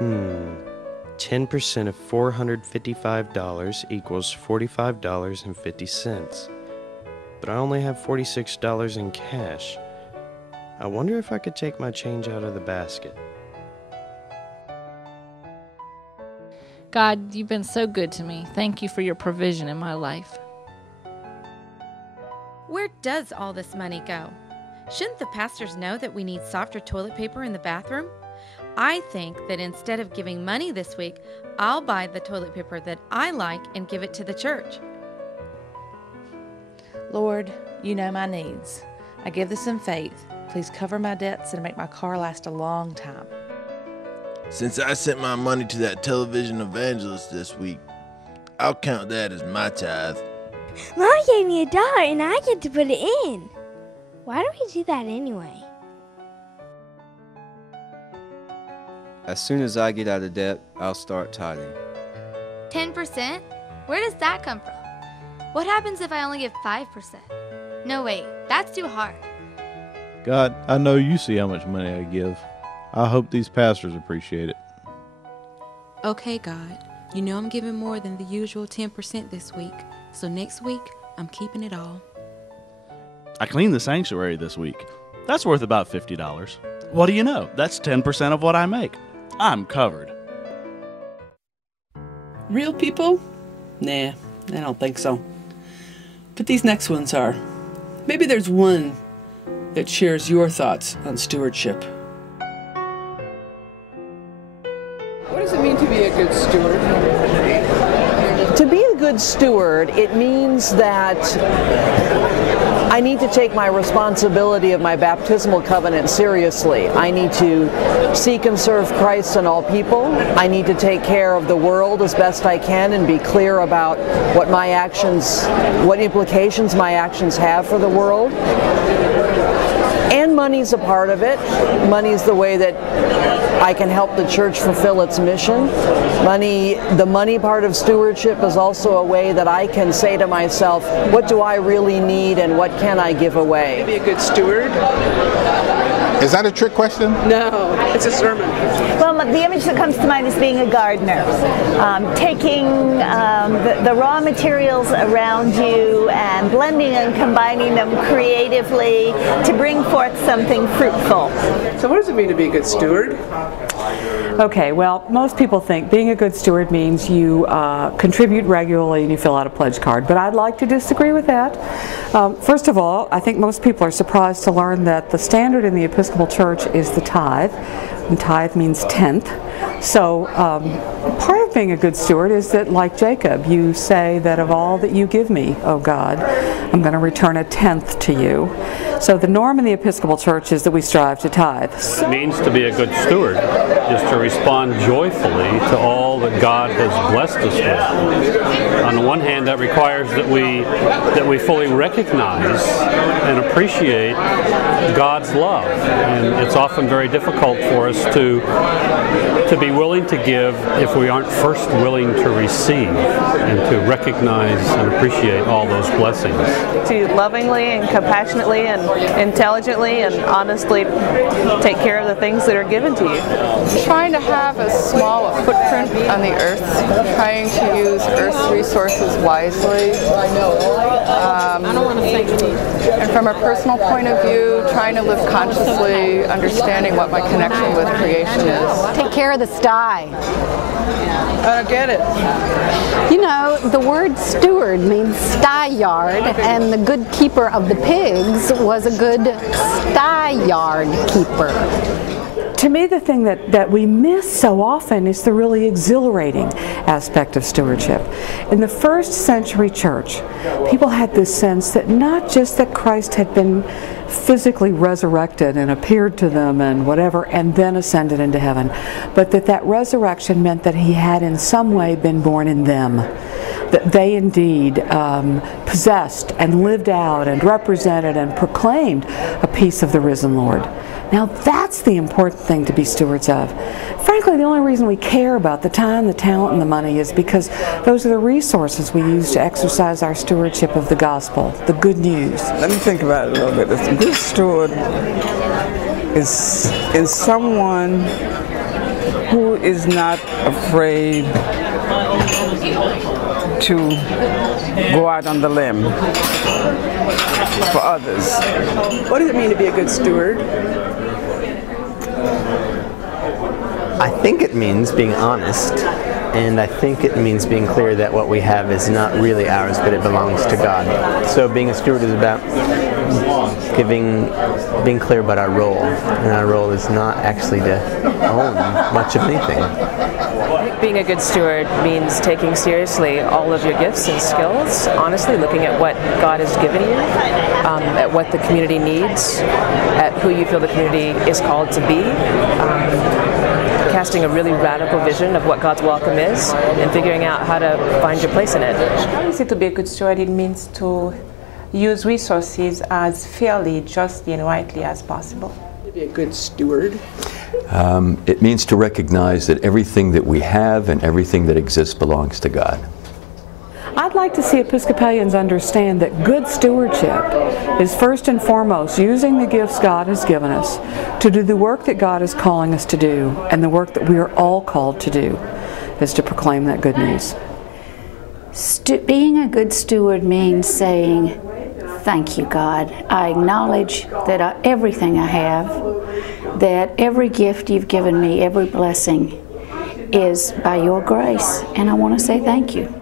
10% of $455 equals $45.50. But I only have $46 in cash. I wonder if I could take my change out of the basket. God, you've been so good to me. Thank you for your provision in my life. Where does all this money go? Shouldn't the pastors know that we need softer toilet paper in the bathroom? I think that instead of giving money this week, I'll buy the toilet paper that I like and give it to the church. Lord, you know my needs. I give this in faith. Please cover my debts and make my car last a long time. Since I sent my money to that television evangelist this week, I'll count that as my tithe. Mom gave me $1 and I get to put it in. Why do we do that anyway? As soon as I get out of debt, I'll start tithing. 10%? Where does that come from? What happens if I only give 5%? No, wait, that's too hard. God, I know you see how much money I give. I hope these pastors appreciate it. Okay, God, you know I'm giving more than the usual 10% this week, so next week I'm keeping it all. I cleaned the sanctuary this week. That's worth about $50. What do you know? That's 10% of what I make. I'm covered. Real people? Nah, I don't think so. But these next ones are. Maybe there's one that shares your thoughts on stewardship. What does it mean to be a good steward? To be a good steward, it means that I need to take my responsibility of my baptismal covenant seriously. I need to seek and serve Christ and all people. I need to take care of the world as best I can and be clear about what my actions, what implications my actions have for the world. And money's a part of it. Money's the way that I can help the church fulfill its mission. The money part of stewardship is also a way that I can say to myself, what do I really need and what can I give away? Be a good steward. Is that a trick question? No, it's a sermon. Well, the image that comes to mind is being a gardener, taking the raw materials around you and blending and combining them creatively to bring forth something fruitful. So what does it mean to be a good steward? Okay, well, most people think being a good steward means you contribute regularly and you fill out a pledge card, but I'd like to disagree with that. First of all, I think most people are surprised to learn that the standard in the Episcopal Church is the tithe, and tithe means tenth. So part of being a good steward is that, like Jacob, you say that of all that you give me, O God, I'm going to return a tenth to you. So the norm in the Episcopal Church is that we strive to tithe. It means to be a good steward is to respond joyfully to all that God has blessed us with. On the one hand, that requires that we fully recognize and appreciate God's love, and it's often very difficult for us to be willing to give if we aren't first willing to receive and to recognize and appreciate all those blessings. To lovingly and compassionately and intelligently and honestly take care of the things that are given to you. Trying to have as small a footprint on the earth, trying to use earth's resources wisely. And from a personal point of view, trying to live consciously, understanding what my connection with creation is. Take care of the sty. I don't get it. You know, the word steward means sty yard, and the good keeper of the pigs was a good sty yard keeper. To me, the thing that we miss so often is the really exhilarating aspect of stewardship. In the first century church, people had this sense that not just that Christ had been physically resurrected and appeared to them and whatever, and then ascended into heaven, but that resurrection meant that he had in some way been born in them. That they indeed possessed and lived out and represented and proclaimed a piece of the risen Lord. Now that's the important thing to be stewards of. Frankly, the only reason we care about the time, the talent, and the money is because those are the resources we use to exercise our stewardship of the gospel, the good news. Let me think about it a little bit. A good steward is someone who is not afraid to go out on the limb for others. What does it mean to be a good steward? I think it means being honest, and I think it means being clear that what we have is not really ours, but it belongs to God. So being a steward is about being clear about our role, and our role is not actually to own much of anything. I think being a good steward means taking seriously all of your gifts and skills, honestly looking at what God has given you, at what the community needs, at who you feel the community is called to be, casting a really radical vision of what God's welcome is, and figuring out how to find your place in it. How is it to be a good steward? It means to use resources as fairly, justly, and rightly as possible. To be a good steward? It means to recognize that everything that we have and everything that exists belongs to God. I'd like to see Episcopalians understand that good stewardship is first and foremost using the gifts God has given us to do the work that God is calling us to do, and the work that we are all called to do is to proclaim that good news. Being a good steward means saying, thank you, God. I acknowledge that everything I have, that every gift you've given me, every blessing is by your grace, and I want to say thank you.